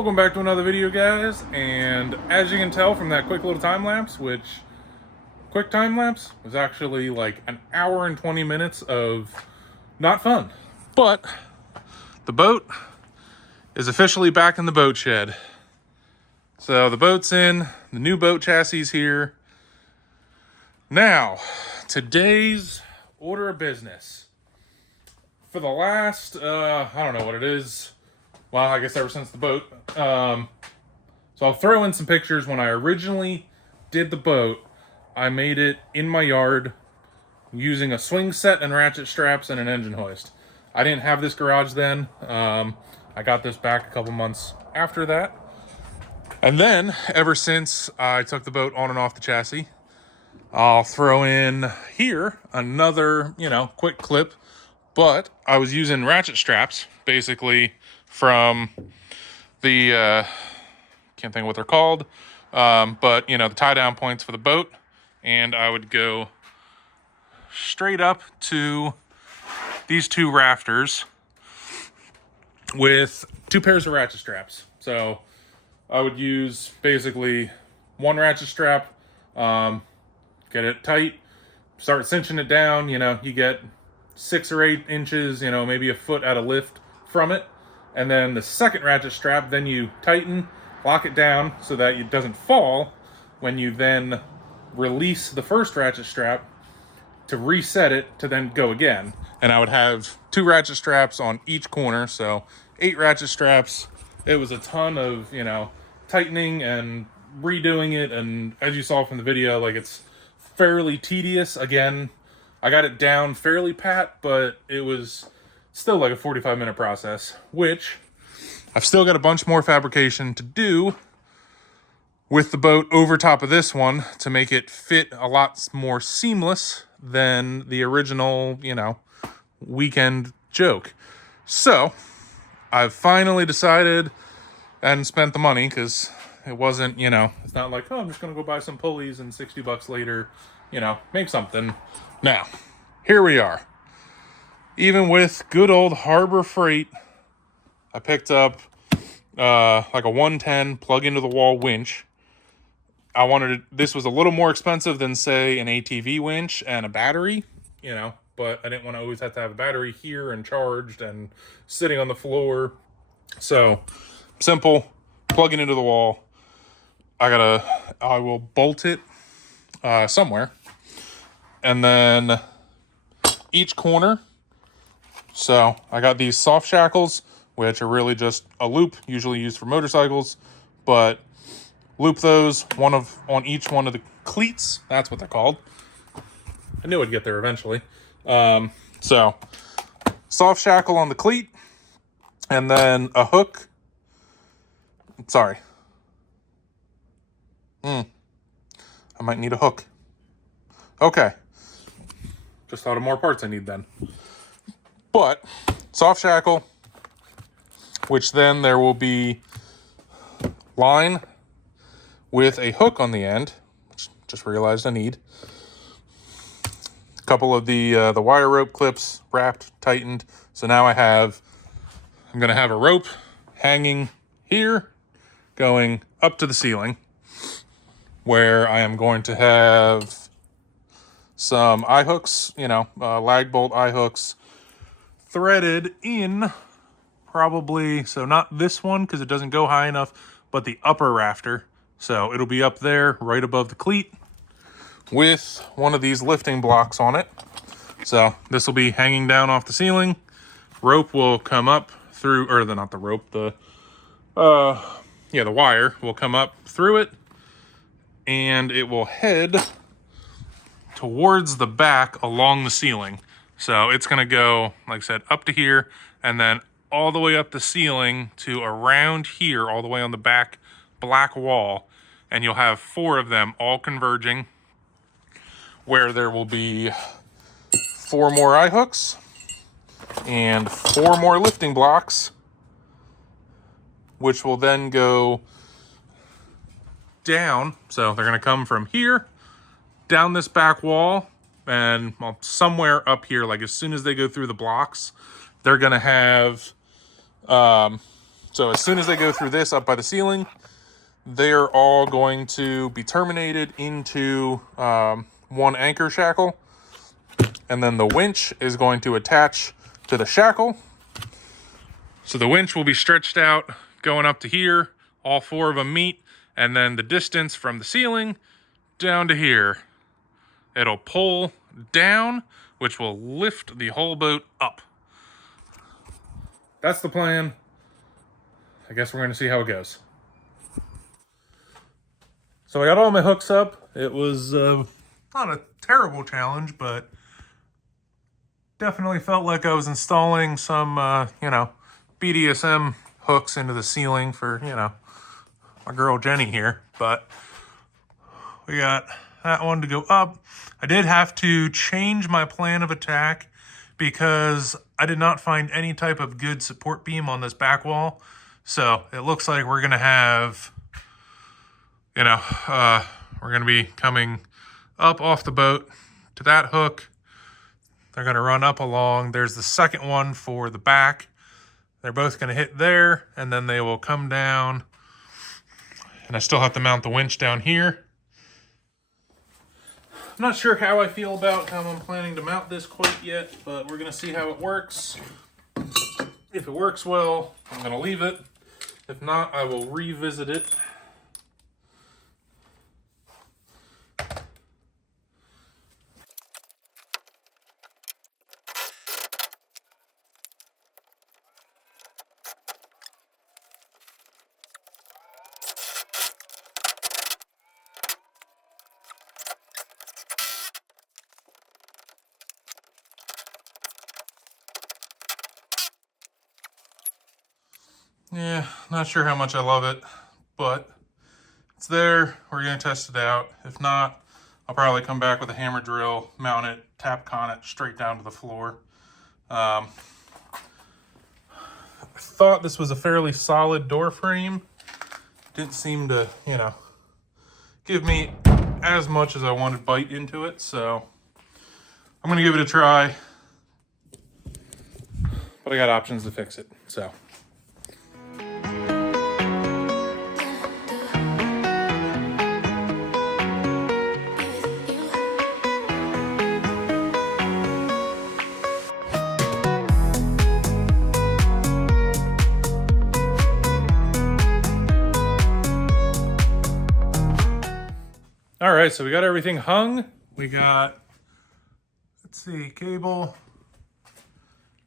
Welcome back to another video, guys, and as you can tell from that quick little time lapse, which quick time lapse was actually like an hour and 20 minutes of not fun, but the boat is officially back in the boat shed. So the boat's in, the new boat chassis is here. Now, today's order of business. For the last, I don't know what it is. Well, I guess ever since the boat. So I'll throw in some pictures. When I originally did the boat, I made it in my yard using a swing set and ratchet straps and an engine hoist. I didn't have this garage then. I got this back a couple months after that. And then, ever since I took the boat on and off the chassis, I'll throw in here another, quick clip. But I was using ratchet straps, basically, from the, can't think of what they're called, but, the tie-down points for the boat. And I would go straight up to these two rafters with two pairs of ratchet straps. So I would use basically one ratchet strap, get it tight, start cinching it down. You get 6 or 8 inches, maybe a foot at a lift from it. And then the second ratchet strap, then you tighten, lock it down so that it doesn't fall when you then release the first ratchet strap to reset it to then go again. And I would have 2 ratchet straps on each corner, so 8 ratchet straps. It was a ton of, tightening and redoing it. And as you saw from the video, it's fairly tedious. Again, I got it down fairly pat, but it was still like a 45-minute process, which I've still got a bunch more fabrication to do with the boat over top of this one to make it fit a lot more seamless than the original, weekend joke. So I've finally decided and spent the money, because it wasn't, it's not like, oh, I'm just going to go buy some pulleys and $60 later, make something. Now, here we are. Even with good old Harbor Freight, I picked up like a 110 plug into the wall winch. This was a little more expensive than, say, an ATV winch and a battery, but I didn't want to always have to have a battery here and charged and sitting on the floor. So, simple, plug it into the wall. I will bolt it somewhere. And then each corner. So I got these soft shackles, which are really just a loop, usually used for motorcycles, but loop those on each one of the cleats. That's what they're called. I knew I'd get there eventually. So soft shackle on the cleat, and then a hook. Sorry. I might need a hook. Okay. Just thought of more parts I need then. But soft shackle, which then there will be line with a hook on the end, which just realized I need. A couple of the wire rope clips wrapped, tightened. So now I'm going to have a rope hanging here, going up to the ceiling, where I am going to have some eye hooks, lag bolt eye hooks, threaded in probably, so not this one because it doesn't go high enough, but the upper rafter. So it'll be up there right above the cleat with one of these lifting blocks on it. So this will be hanging down off the ceiling. Rope will come up through, or not the rope, the wire will come up through it, and it will head towards the back along the ceiling. So it's going to go, like I said, up to here, and then all the way up the ceiling to around here, all the way on the back black wall. And you'll have 4 of them all converging, where there will be 4 more eye hooks and 4 more lifting blocks, which will then go down. So they're going to come from here down this back wall, and somewhere up here, like as soon as they go through the blocks, they're going to have So as soon as they go through this up by the ceiling, they're all going to be terminated into one anchor shackle. And then the winch is going to attach to the shackle. So the winch will be stretched out going up to here. All four of them meet. And then the distance from the ceiling down to here. It'll pull down, which will lift the whole boat up. That's the plan. I guess we're going to see how it goes. So I got all my hooks up. It was not a terrible challenge, but definitely felt like I was installing some, BDSM hooks into the ceiling for, my girl Jenny here. But we got that one to go up. I did have to change my plan of attack because I did not find any type of good support beam on this back wall. So it looks like we're going to have, we're going to be coming up off the boat to that hook. They're going to run up along. There's the second one for the back. They're both going to hit there, and then they will come down. And I still have to mount the winch down here. I'm not sure how I feel about how I'm planning to mount this quite yet, but we're going to see how it works. If it works well, I'm going to leave it. If not, I will revisit it. Yeah, not sure how much I love it, but it's there. We're going to test it out. If not, I'll probably come back with a hammer drill, mount it, tapcon it straight down to the floor. I thought this was a fairly solid door frame. Didn't seem to, give me as much as I wanted bite into it, so I'm going to give it a try. But I got options to fix it, so. All right, so we got everything hung. We got, cable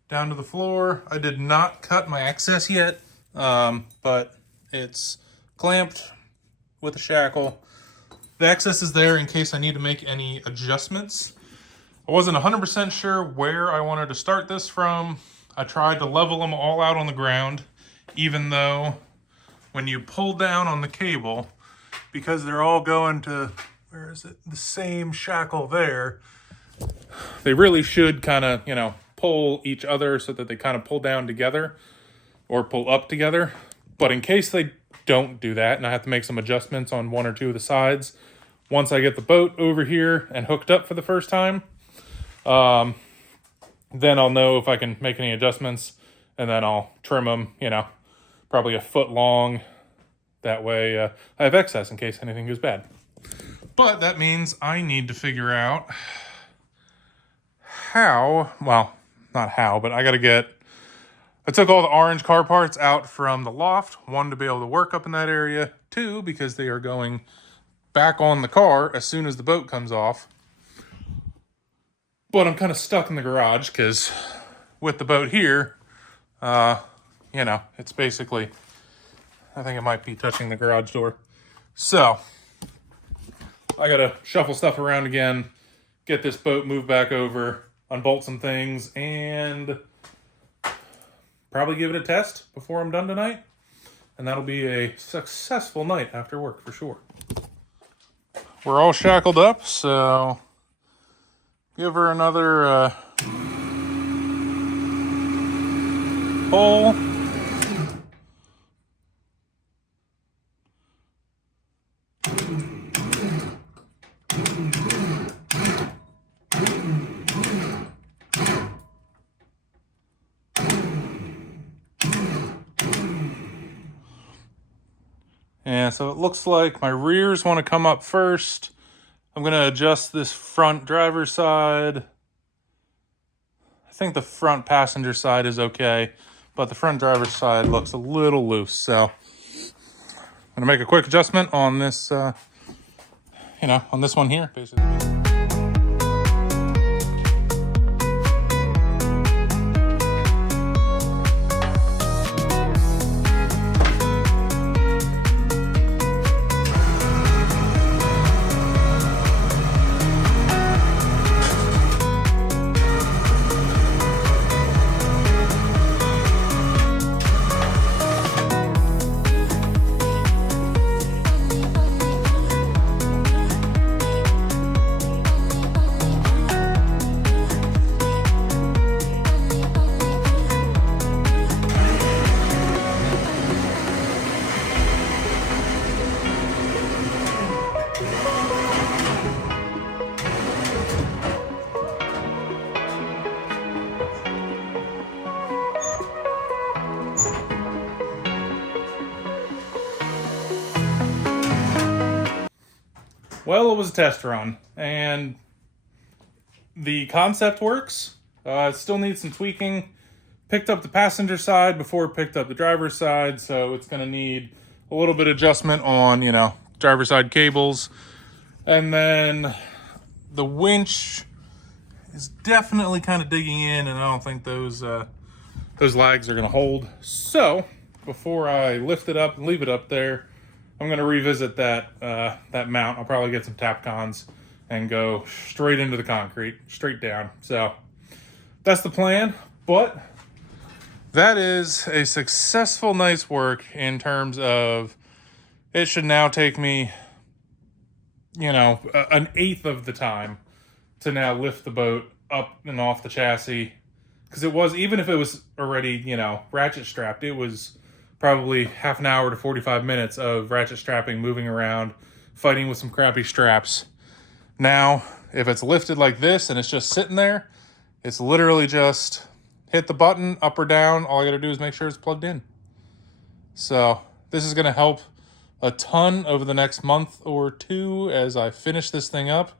down to the floor. I did not cut my excess yet, but it's clamped with a shackle. The excess is there in case I need to make any adjustments. I wasn't 100% sure where I wanted to start this from. I tried to level them all out on the ground, even though when you pull down on the cable, because they're all going to, the same shackle there, they really should kind of, pull each other so that they kind of pull down together or pull up together. But in case they don't do that and I have to make some adjustments on one or two of the sides, once I get the boat over here and hooked up for the first time, then I'll know if I can make any adjustments, and then I'll trim them, probably a foot long. That way I have excess in case anything goes bad. But that means I need to figure out how, well, not how, but I took all the orange car parts out from the loft. One, to be able to work up in that area. Two, because they are going back on the car as soon as the boat comes off. But I'm kind of stuck in the garage because with the boat here, it's basically, I think it might be touching the garage door. So I got to shuffle stuff around again, get this boat moved back over, unbolt some things, and probably give it a test before I'm done tonight. And that'll be a successful night after work for sure. We're all shackled up, so give her another pull. And so it looks like my rears want to come up first. I'm going to adjust this front driver's side. I think the front passenger side is okay, but the front driver's side looks a little loose. So I'm going to make a quick adjustment on this, on this one here, basically. Well, it was a test run, and the concept works. It still needs some tweaking. Picked up the passenger side before it picked up the driver's side, so it's going to need a little bit of adjustment on, driver's side cables. And then the winch is definitely kind of digging in, and I don't think those lags are going to hold. So before I lift it up and leave it up there, I'm going to revisit that mount. I'll probably get some Tapcons and go straight into the concrete, straight down. So that's the plan. But that is a successful night's work in terms of it should now take me, an eighth of the time to now lift the boat up and off the chassis. Because it was, even if it was already, ratchet strapped, it was probably half an hour to 45 minutes of ratchet strapping, moving around, fighting with some crappy straps. Now, if it's lifted like this and it's just sitting there, it's literally just hit the button up or down. All I got to do is make sure it's plugged in. So this is going to help a ton over the next month or two as I finish this thing up.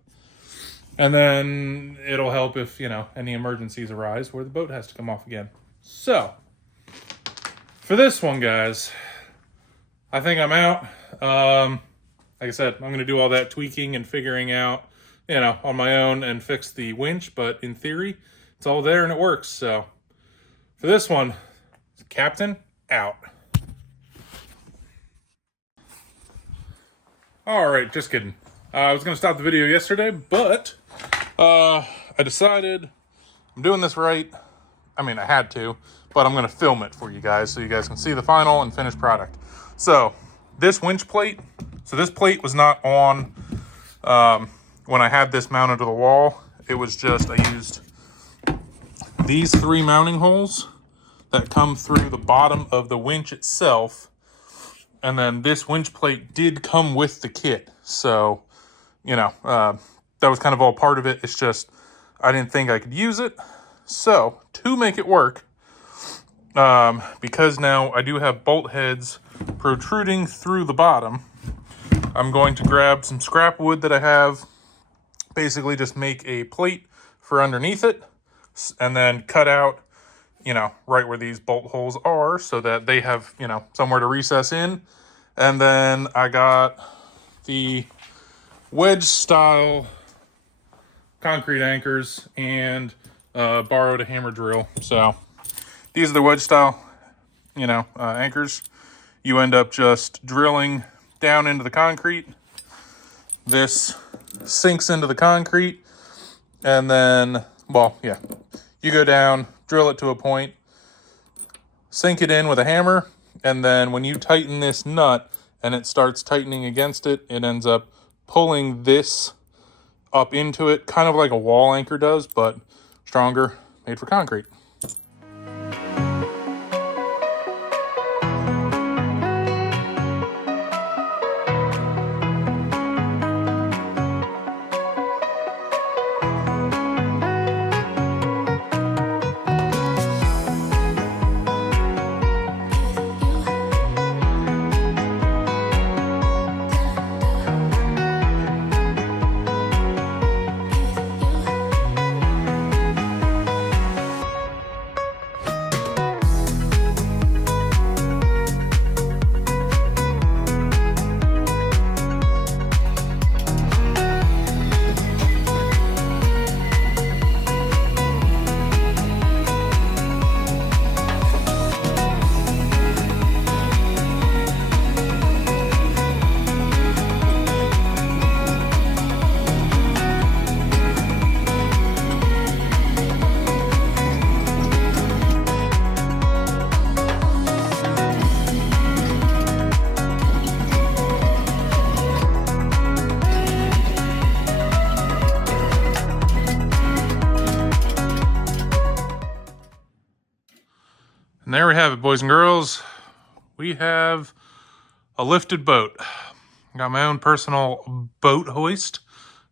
And then it'll help if, any emergencies arise where the boat has to come off again. So for this one, guys, I think I'm out. Like I said, I'm going to do all that tweaking and figuring out, on my own and fix the winch. But in theory, it's all there and it works. So for this one, Captain out. All right, just kidding. I was going to stop the video yesterday, but I decided I'm doing this right. I mean, I had to, but I'm going to film it for you guys so you guys can see the final and finished product. So this winch plate, this plate was not on when I had this mounted to the wall. It was just, I used these 3 mounting holes that come through the bottom of the winch itself. And then this winch plate did come with the kit. So, that was kind of all part of it. It's just, I didn't think I could use it. So, to make it work, because now I do have bolt heads protruding through the bottom, I'm going to grab some scrap wood that I have, basically just make a plate for underneath it, and then cut out, right where these bolt holes are so that they have, somewhere to recess in. And then I got the wedge style concrete anchors and borrowed a hammer drill. So these are the wedge style, anchors. You end up just drilling down into the concrete. This sinks into the concrete, and then, you go down, drill it to a point, sink it in with a hammer, and then when you tighten this nut and it starts tightening against it, it ends up pulling this up into it, kind of like a wall anchor does, but stronger, made for concrete. And there we have it, boys and girls. We have a lifted boat. Got my own personal boat hoist,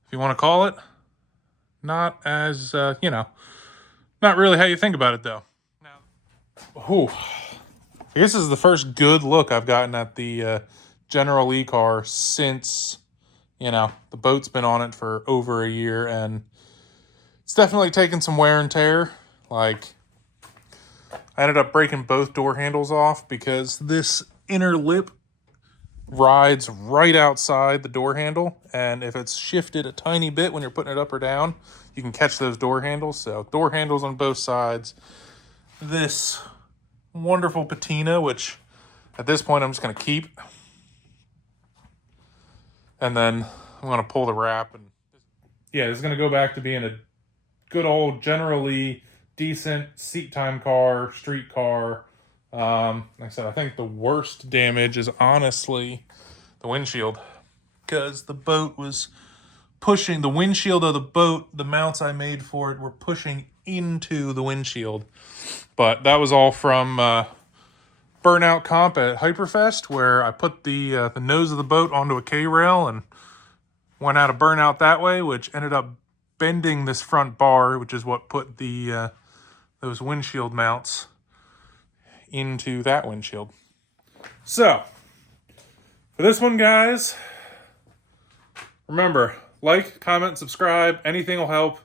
if you want to call it. Not as, not really how you think about it, though. Whew. I guess this is the first good look I've gotten at the General Lee car since, the boat's been on it for over a year, and it's definitely taken some wear and tear. Like, I ended up breaking both door handles off because this inner lip rides right outside the door handle, and if it's shifted a tiny bit when you're putting it up or down, you can catch those door handles. So door handles on both sides. This wonderful patina, which at this point I'm just going to keep, and then I'm going to pull the wrap, and yeah, this is going to go back to being a good old, generally decent seat time car, street car. Like I said, I think the worst damage is honestly the windshield, because the boat was pushing the windshield of the boat. The mounts I made for it were pushing into the windshield, but that was all from burnout comp at Hyperfest, where I put the nose of the boat onto a K-rail and went out of burnout that way, which ended up bending this front bar, which is what put the those windshield mounts into that windshield. So, for this one, guys, remember, like, comment, subscribe. Anything will help.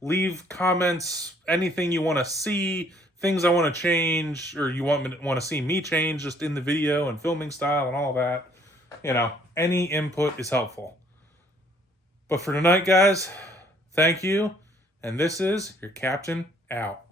Leave comments, anything you want to see, things I want to change, or you want to see me change just in the video and filming style and all that. Any input is helpful. But for tonight, guys, thank you. And this is your captain out.